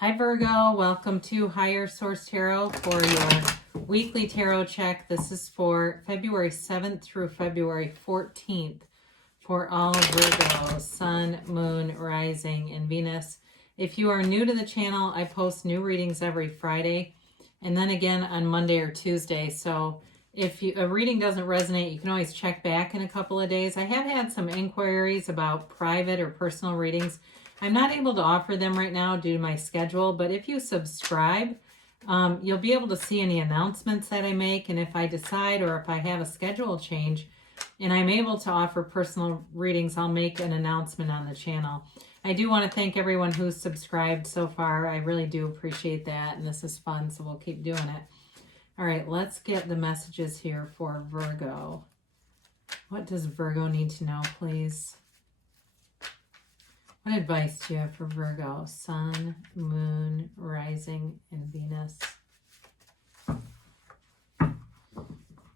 Hi Virgo, welcome to Higher Source Tarot for your weekly tarot check. This is for February 7th through February 14th for all Virgo, Sun, Moon, Rising, and Venus. If you are new to the channel, I post new readings every Friday and then again on Monday or Tuesday. So if a reading doesn't resonate, you can always check back in a couple of days. I have had some inquiries about private or personal readings. I'm not able to offer them right now due to my schedule, but if you subscribe, you'll be able to see any announcements that I make. And if I decide or if I have a schedule change and I'm able to offer personal readings, I'll make an announcement on the channel. I do want to thank everyone who's subscribed so far. I really do appreciate that. And this is fun, so we'll keep doing it. All right, let's get the messages here for Virgo. What does Virgo need to know, please? What advice do you have for Virgo, Sun, Moon, Rising, and Venus? All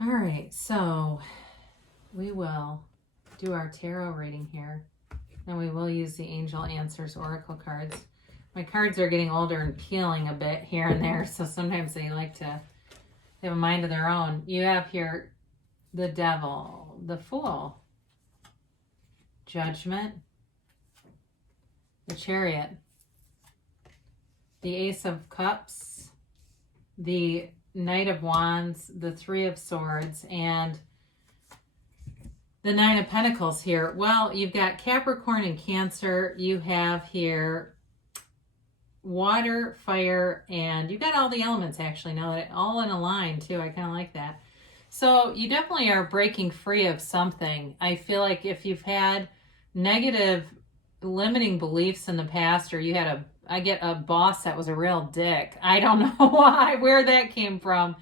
right, so we will do our tarot reading here. And we will use the Angel Answers Oracle cards. My cards are getting older and peeling a bit here and there, so sometimes they like to have a mind of their own. You have here the Devil, the Fool, Judgment, the Chariot, the Ace of Cups, the Knight of Wands, the Three of Swords, and the Nine of Pentacles here. Well, you've got Capricorn and Cancer. You have here water, fire, and you've got all the elements actually. Now that all in a line too. I kind of like that. So you definitely are breaking free of something. I feel like if you've had negative limiting beliefs in the past, or you had I get a boss that was a real dick. I don't know why, where that came from.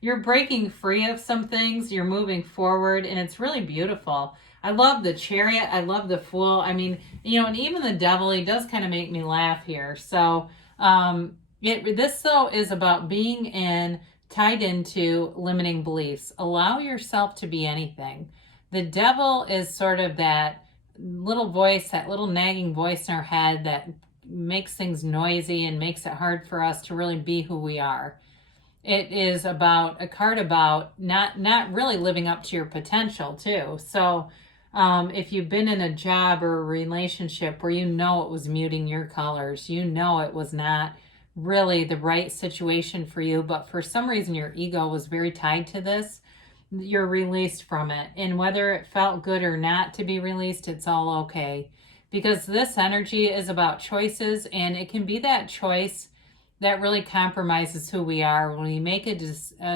You're breaking free of some things. You're moving forward, and it's really beautiful. I love the Chariot. I love the Fool. I mean, you know, and even the Devil, he does kind of make me laugh here. So this, though, is about being tied into limiting beliefs. Allow yourself to be anything. The Devil is sort of that little voice, that little nagging voice in our head that makes things noisy and makes it hard for us to really be who we are. It is about a card about not really living up to your potential too. So if you've been in a job or a relationship where you know it was muting your colors, you know it was not really the right situation for you, but for some reason your ego was very tied to this, you're released from it. And whether it felt good or not to be released, it's all okay. Because this energy is about choices, and it can be that choice that really compromises who we are. When we make a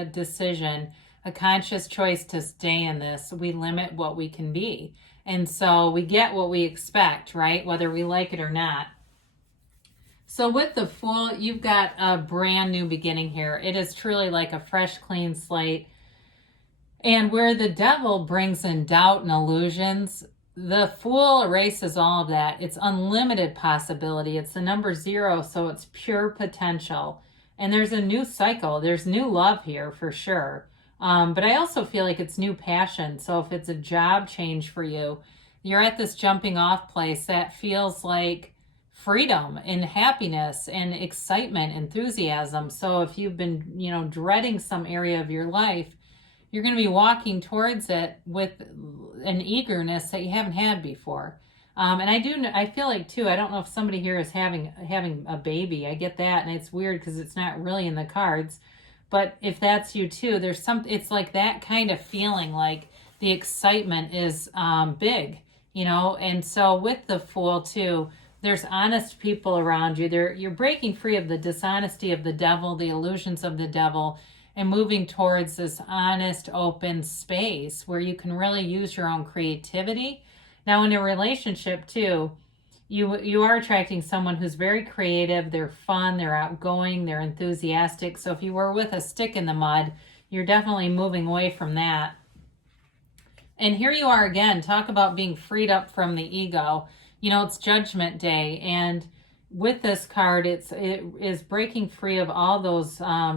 decision, a conscious choice to stay in this, we limit what we can be. And so we get what we expect, right? Whether we like it or not. So with the Fool, you've got a brand new beginning here. It is truly like a fresh, clean slate. And where the Devil brings in doubt and illusions, the Fool erases all of that. It's unlimited possibility. It's the number 0, so it's pure potential. And there's a new cycle. There's new love here for sure. But I also feel like it's new passion. So if it's a job change for you, you're at this jumping off place that feels like freedom and happiness and excitement, enthusiasm. So if you've been, dreading some area of your life, you're going to be walking towards it with an eagerness that you haven't had before. And I feel like too, I don't know if somebody here is having a baby. I get that. And it's weird because it's not really in the cards, but if that's you too, it's like that kind of feeling, like the excitement is big, and so with the Fool too, there's honest people around you. You're breaking free of the dishonesty of the Devil, the illusions of the Devil, and moving towards this honest, open space where you can really use your own creativity. Now, in a relationship, too, you are attracting someone who's very creative. They're fun, they're outgoing, they're enthusiastic. So if you were with a stick in the mud, you're definitely moving away from that. And here you are again. Talk about being freed up from the ego. It's Judgment Day, and with this card, it is breaking free of all those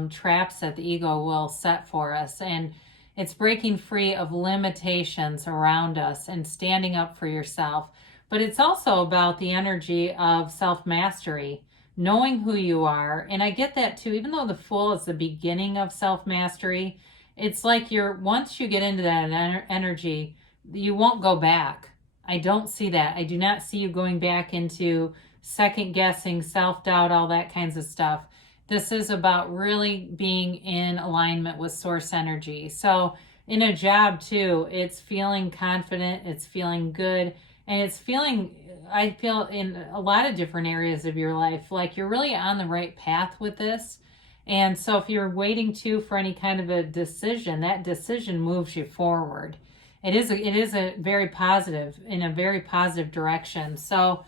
traps that the ego will set for us. And it's breaking free of limitations around us and standing up for yourself. But it's also about the energy of self-mastery. knowing who you are. And I get that too, even though the Fool is the beginning of self-mastery, it's like once you get into that energy, you won't go back. I don't see that. I do not see you going back into second guessing, self-doubt, all that kinds of stuff. This is about really being in alignment with source energy. So in a job too, it's feeling confident, it's feeling good, and it's feeling, I feel in a lot of different areas of your life, like you're really on the right path with this. And so if you're waiting too for any kind of a decision, that decision moves you forward. It is a very positive, in a very positive direction. So,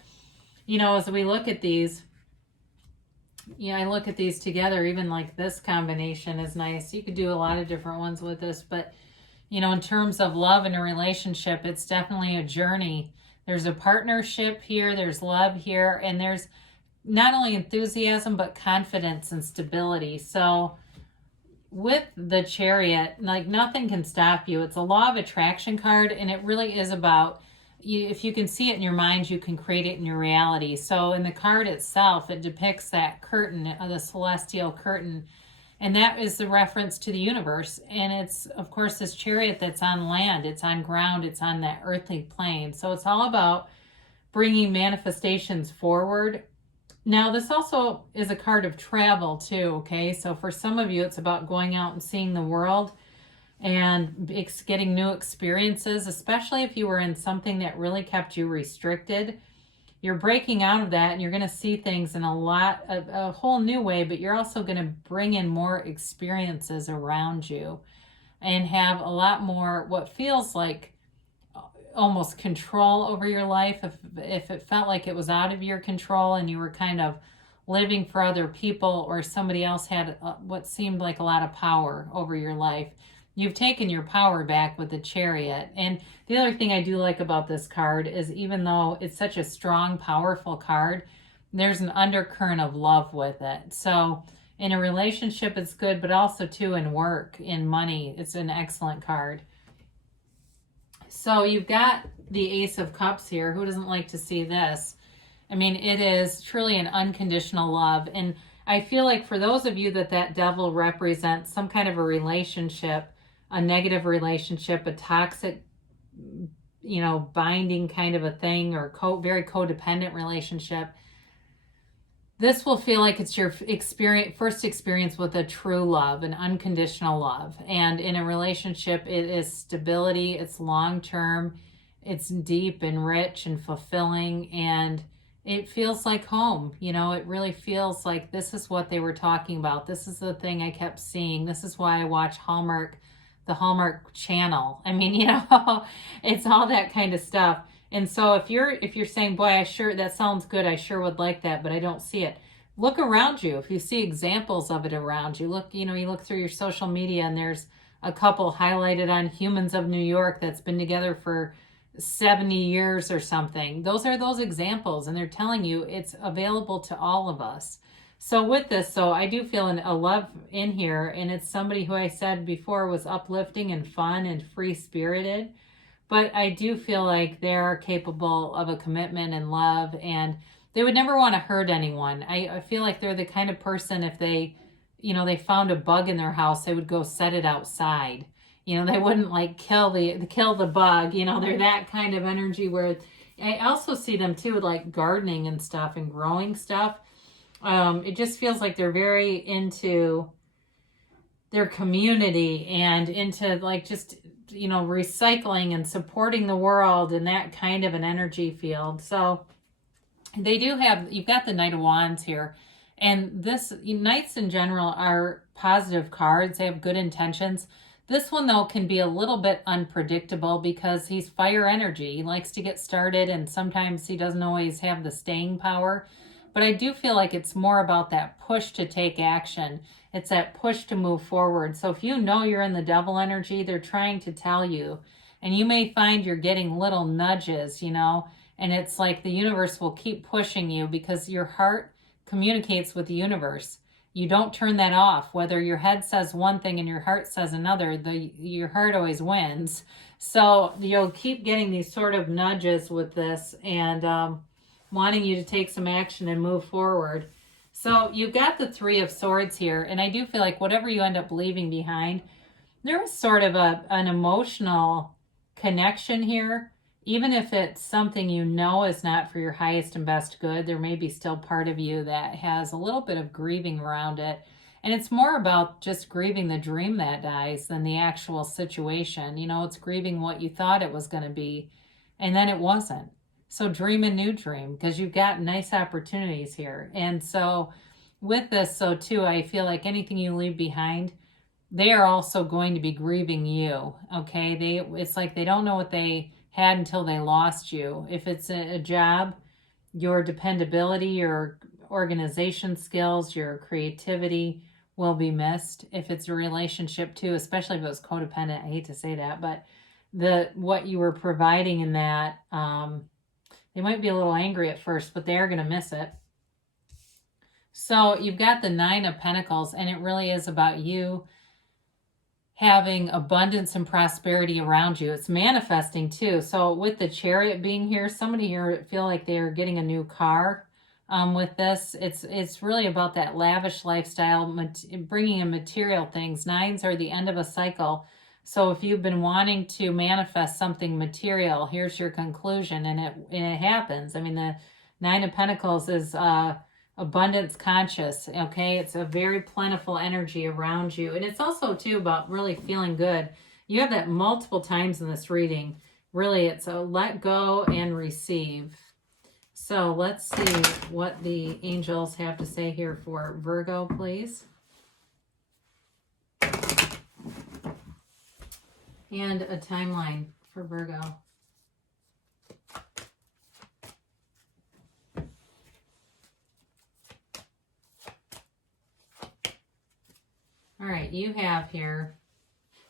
as we look at these, I look at these together, even like this combination is nice. You could do a lot of different ones with this, but in terms of love and a relationship, it's definitely a journey. There's a partnership here, there's love here, and there's not only enthusiasm, but confidence and stability. So with the Chariot, like nothing can stop you. It's a law of attraction card, and it really is about, if you can see it in your mind, you can create it in your reality. So in the card itself, it depicts that curtain, the celestial curtain, and that is the reference to the universe. And it's, of course, this Chariot that's on land, it's on ground, it's on that earthly plane. So it's all about bringing manifestations forward. Now, this also is a card of travel too, okay? So for some of you, it's about going out and seeing the world and getting new experiences, especially if you were in something that really kept you restricted. You're breaking out of that, and you're going to see things in a whole new way, but you're also going to bring in more experiences around you and have a lot more what feels like almost control over your life. If it felt like it was out of your control and you were kind of living for other people, or somebody else had what seemed like a lot of power over your life, you've taken your power back with the Chariot. And the other thing I do like about this card is, even though it's such a strong, powerful card, there's an undercurrent of love with it. So in a relationship, it's good, but also too in work, in money, it's an excellent card. So you've got the Ace of Cups here. Who doesn't like to see this? I mean, it is truly an unconditional love. And I feel like for those of you that devil represents some kind of a relationship, a negative relationship, a toxic, binding kind of a thing, or very codependent relationship, this will feel like it's your first experience with a true love, an unconditional love. And in a relationship, it is stability, it's long-term, it's deep and rich and fulfilling, and it feels like home. It really feels like this is what they were talking about. This is the thing I kept seeing. This is why I watch Hallmark, the Hallmark channel. I mean, it's all that kind of stuff. And so if you're saying, boy, that sounds good, I sure would like that, but I don't see it. Look around you. If you see examples of it around you, you look through your social media, and there's a couple highlighted on Humans of New York that's been together for 70 years or something. Those are those examples, and they're telling you it's available to all of us. So with this, I do feel a love in here, and it's somebody who I said before was uplifting and fun and free-spirited. But I do feel like they're capable of a commitment and love, and they would never want to hurt anyone. I feel like they're the kind of person, if they found a bug in their house, they would go set it outside. They wouldn't like kill the bug. They're that kind of energy. Where I also see them too, like gardening and stuff and growing stuff. It just feels like they're very into their community and into like just recycling and supporting the world and that kind of an energy field. So they do have, you've got the Knight of Wands here, and Knights in general are positive cards. They have good intentions. This one though can be a little bit unpredictable because he's fire energy. He likes to get started, and sometimes he doesn't always have the staying power. But I do feel like it's more about that push to take action. It's that push to move forward. So if you're in the devil energy, they're trying to tell you. And you may find you're getting little nudges, and it's like the universe will keep pushing you because your heart communicates with the universe. You don't turn that off. Whether your head says one thing and your heart says another, your heart always wins. So you'll keep getting these sort of nudges with this, and wanting you to take some action and move forward. So you've got the Three of Swords here, and I do feel like whatever you end up leaving behind, there was sort of an emotional connection here. Even if it's something you know is not for your highest and best good, there may be still part of you that has a little bit of grieving around it. And it's more about just grieving the dream that dies than the actual situation. You know, it's grieving what you thought it was going to be, and then it wasn't. So dream a new dream, because you've got nice opportunities here. And so with this, so too, I feel like anything you leave behind, they are also going to be grieving you. Okay, it's like they don't know what they had until they lost you. If it's a job, your dependability, your organization skills, your creativity will be missed. If it's a relationship too, especially if it was codependent, I hate to say that, but what you were providing in that, they might be a little angry at first, but they are going to miss it. So you've got the Nine of Pentacles, and it really is about you having abundance and prosperity around you. It's manifesting too. So with the Chariot being here, somebody here feel like they're getting a new car. With this, it's really about that lavish lifestyle, bringing in material things. Nines are the end of a cycle. So if you've been wanting to manifest something material, here's your conclusion, and it happens. I mean, the Nine of Pentacles is abundance conscious. Okay, it's a very plentiful energy around you, and it's also too about really feeling good. You have that multiple times in this reading. Really, it's a let go and receive. So let's see what the angels have to say here for Virgo, please. And a timeline for Virgo. All right, you have here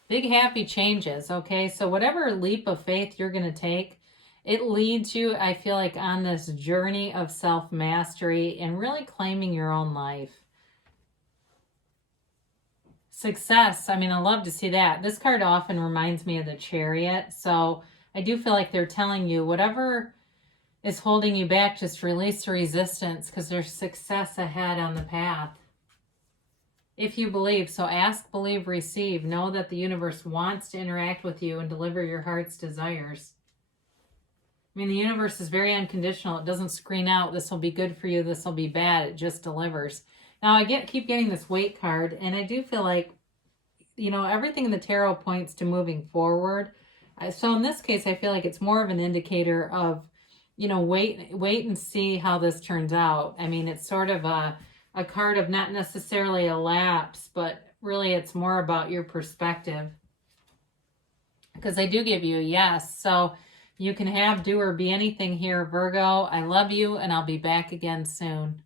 big happy changes, okay? So whatever leap of faith you're going to take, it leads you, I feel like, on this journey of self-mastery and really claiming your own life. Success, I mean, I love to see that. This card often reminds me of the Chariot. So I do feel like they're telling you whatever is holding you back, just release the resistance, because there's success ahead on the path. If you believe, so ask, believe, receive. Know that the universe wants to interact with you and deliver your heart's desires. I mean, the universe is very unconditional. It doesn't screen out, this will be good for you, this will be bad. It just delivers. Now, I keep getting this Weight card, and I do feel like, you know, everything in the tarot points to moving forward. So in this case, I feel like it's more of an indicator of, you know, wait and see how this turns out. I mean, it's sort of a card of not necessarily a lapse, but really it's more about your perspective. Because they do give you a yes. So you can have, do, or be anything here, Virgo. I love you, and I'll be back again soon.